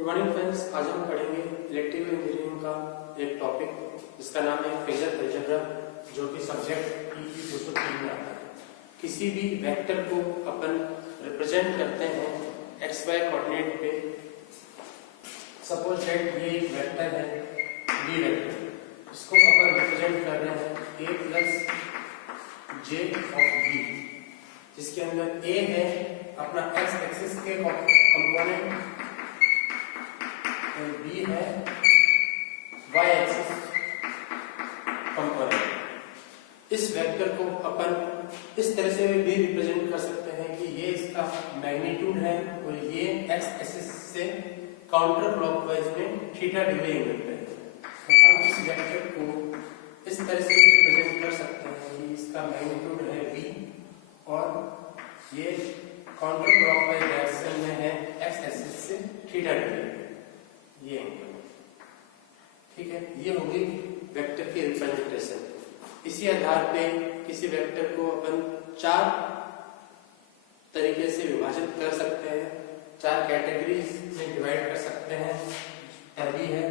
Good morning friends. आज हम पढ़ेंगे इलेक्ट्रिकल इंजीनियरिंग का एक टॉपिक जिसका नाम है फेजर अलजेब्रा, जो कि सब्जेक्ट की 203 में आता है। किसी भी वेक्टर को अपन रिप्रेजेंट करते हैं एक्स वाई कोऑर्डिनेट पे। सपोज दैट ये एक वेक्टर है बी वेक्टर, इसको अपन रिप्रेजेंट कर रहे हैं ए प्लस जे ऑफ बी, जिसके अंदर ए है अपना एक्स एक्सिस के कंपोनेंट और बी है y एक्सिस कंपोनेंट। इस वेक्टर को अपन इस तरह से भी रिप्रेजेंट कर सकते हैं कि ये इसका मैग्नीट्यूड है और ये x एक्सिस से काउंटर क्लॉकवाइज में थीटा डिग्री एंगल पे है। तो हम इस वेक्टर को इस तरह से रिप्रेजेंट कर सकते हैं कि इसका मैग्नीट्यूड है v और ये काउंटर क्लॉकवाइज डायरेक्शन में है x एक्सिस से थीटा डिग्री, ये ठीक है। ये होगी वेक्टर की रिप्रेजेंटेशन। इसी आधार पे किसी वेक्टर को अपन चार तरीके से विभाजित कर सकते हैं, चार कैटेगरीज में डिवाइड कर सकते हैं। पहली है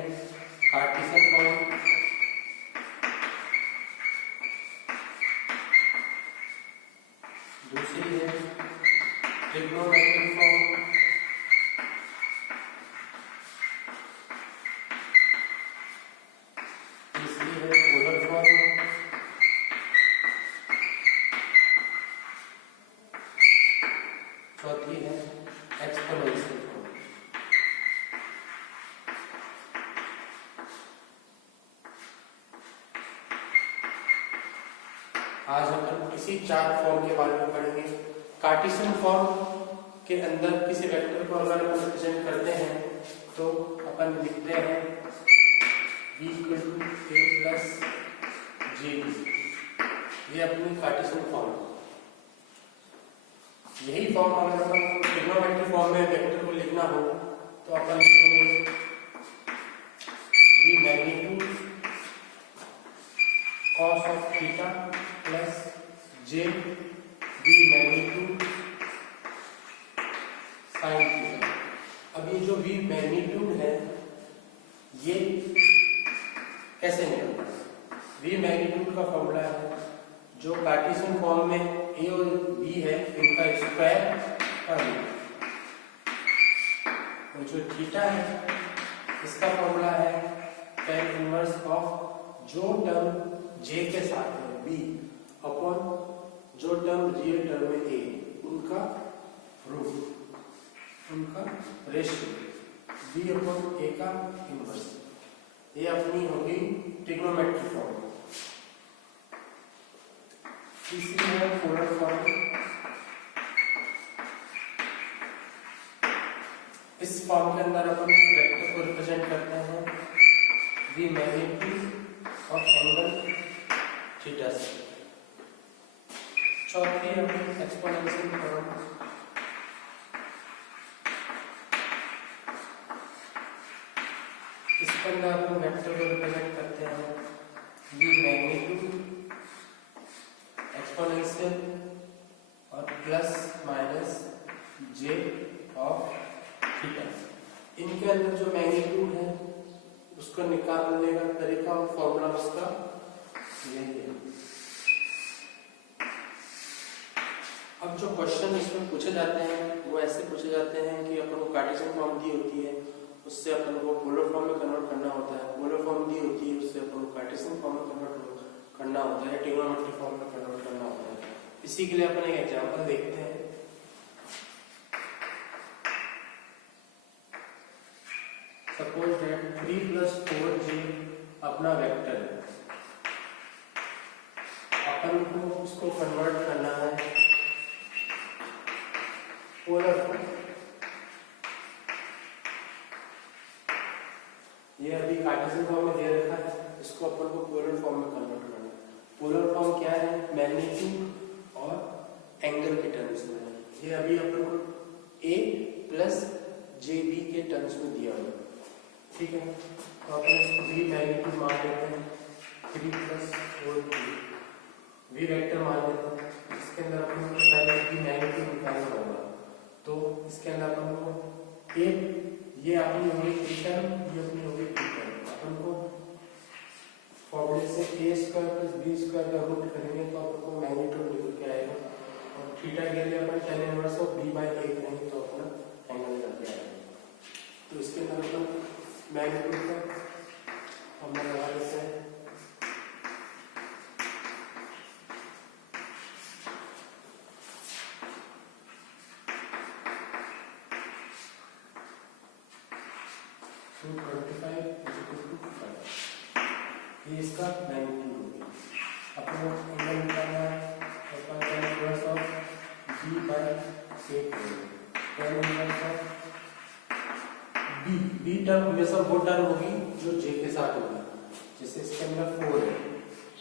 कार्टेशियन फॉर्म, दूसरी है ट्रिग्नोमेट्रिक फॉर्म, चौथी है एक्सपोनेंशियल फॉर्म। आज हम इसी चार फॉर्म के बारे में पढ़ेंगे। कार्टेशियन फॉर्म के अंदर किसी वेक्टर को अगर अपन रिप्रेजेंट करते हैं तो अपन लिखते हैं v = a + jb, ये अपनी कार्टेशियन फॉर्म। यही फॉर्म अगर अपन ट्रिग्नोमेट्रिक फॉर्म में वेक्टर को लिखना हो तो अपन लिखेंगे v magnitude cos of theta plus j v magnitude sin theta. अब ये जो v मैग्नीट्यूड है ये कैसे निकलता है? v मैग्नीट्यूड का फॉर्मूला है जो कार्टेशियन फॉर्म में a और b है, इनका स्क्वायर का रूट, और जो थीटा है इसका फॉर्मूला है tan इनवर्स ऑफ जो टर्म j के साथ है b अपॉन जो टर्म रियल टर्म है a, उनका रूट, उनका रेशियो b अपॉन a का इनवर्स। ये अपनी होगी ट्रिग्नोमेट्रिक फॉर्म। तीसरी है पोलर फॉर्म। इस फॉर्म के अंदर अपन वेक्टर को रिप्रेजेंट करते हैं the magnitude of angle theta से। चौथी अपनी एक्सपोनेंशियल फॉर्म। इसके अंदर अपन वेक्टर को रिप्रेजेंट करते हैं द मैग्नीट्यूड एक्सपोनेंशियल और plus minus J of theta. इनके अंदर जो मैग्नीट्यूड है उसको निकालने का तरीका और फॉर्मूला उसका यही है। अब जो क्वेश्चन इसमें पूछे जाते हैं वो ऐसे पूछे जाते हैं कि अपन को कार्टेशियन फॉर्म दी होती है, उससे अपन को पोलर फॉर्म में कन्वर्ट करना होता है। पोलर फॉर्म दी होती है, उससे अपन को कार्टेशियन फॉर्म में कन्वर्ट करना होता है, ट्रिग्नोमेट्रिक फॉर्म में कन्वर्ट करना होता है। इसी के लिए अपन एक एग्जांपल देखते हैं। सपोज दैट 3 + 4j अपना वेक्टर है, अपन को उसको कन्वर्ट करना है पोलर फॉर्म। ये अभी कार्टेशियन फॉर्म में दे रखा है, इसको अपन को पोलर फॉर्म में कन्वर्ट करना है। पोलर फॉर्म क्या है? मैग्नीट्यूड और एंगल के टर्म्स में। ये अभी अपन को a + jb के टर्म्स में दिया हुआ है, ठीक है। तो अपन इसको v मैग्नीट्यूड मान लेते हैं 3 + 4j, v वेक्टर मान लेते हैं। इसके अंदर अपन को पहले v मैग्नीट्यूड निकालना होगा, तो इसके अंदर अपन को a ये अपनी होगी थीटा, ये अपनी होगी थीटा। अपन को फॉर्मूले से a square plus b square का रूट करेंगे तो अपन को मैग्नीट्यूड निकल के आएगा, और थीटा के लिए अपन tan inverse of b by a करेंगे तो अपना एंगल निकल के आएगा। तो इसके अंदर अपन मैग्नीट्यूड का फॉर्मूला लगा लेते हैं। ये इसका मैग्नीट्यूड होगी। अपने एंगल निकालना है तो अपन tan inverse of b by a करेंगे। tan inverse of b term हमेशा वो टर्म होगी जो j के साथ होगी, जैसे इसके अंदर 4 है,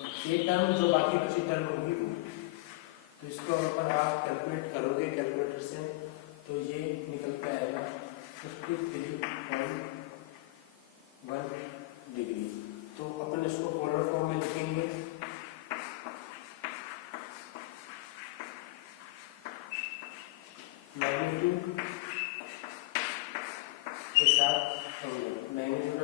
और k टर्म जो बाकी बची टर्म होगी वो। तो इसको अपन आप कैलकुलेट करोगे कैलकुलेटर से तो ये निकल के आएगा 53.1 डिग्री। तो अपन इसको पोलर फॉर्म में लिखेंगे। मैग्नीट्यूड के साथ मैग्नीट्यूड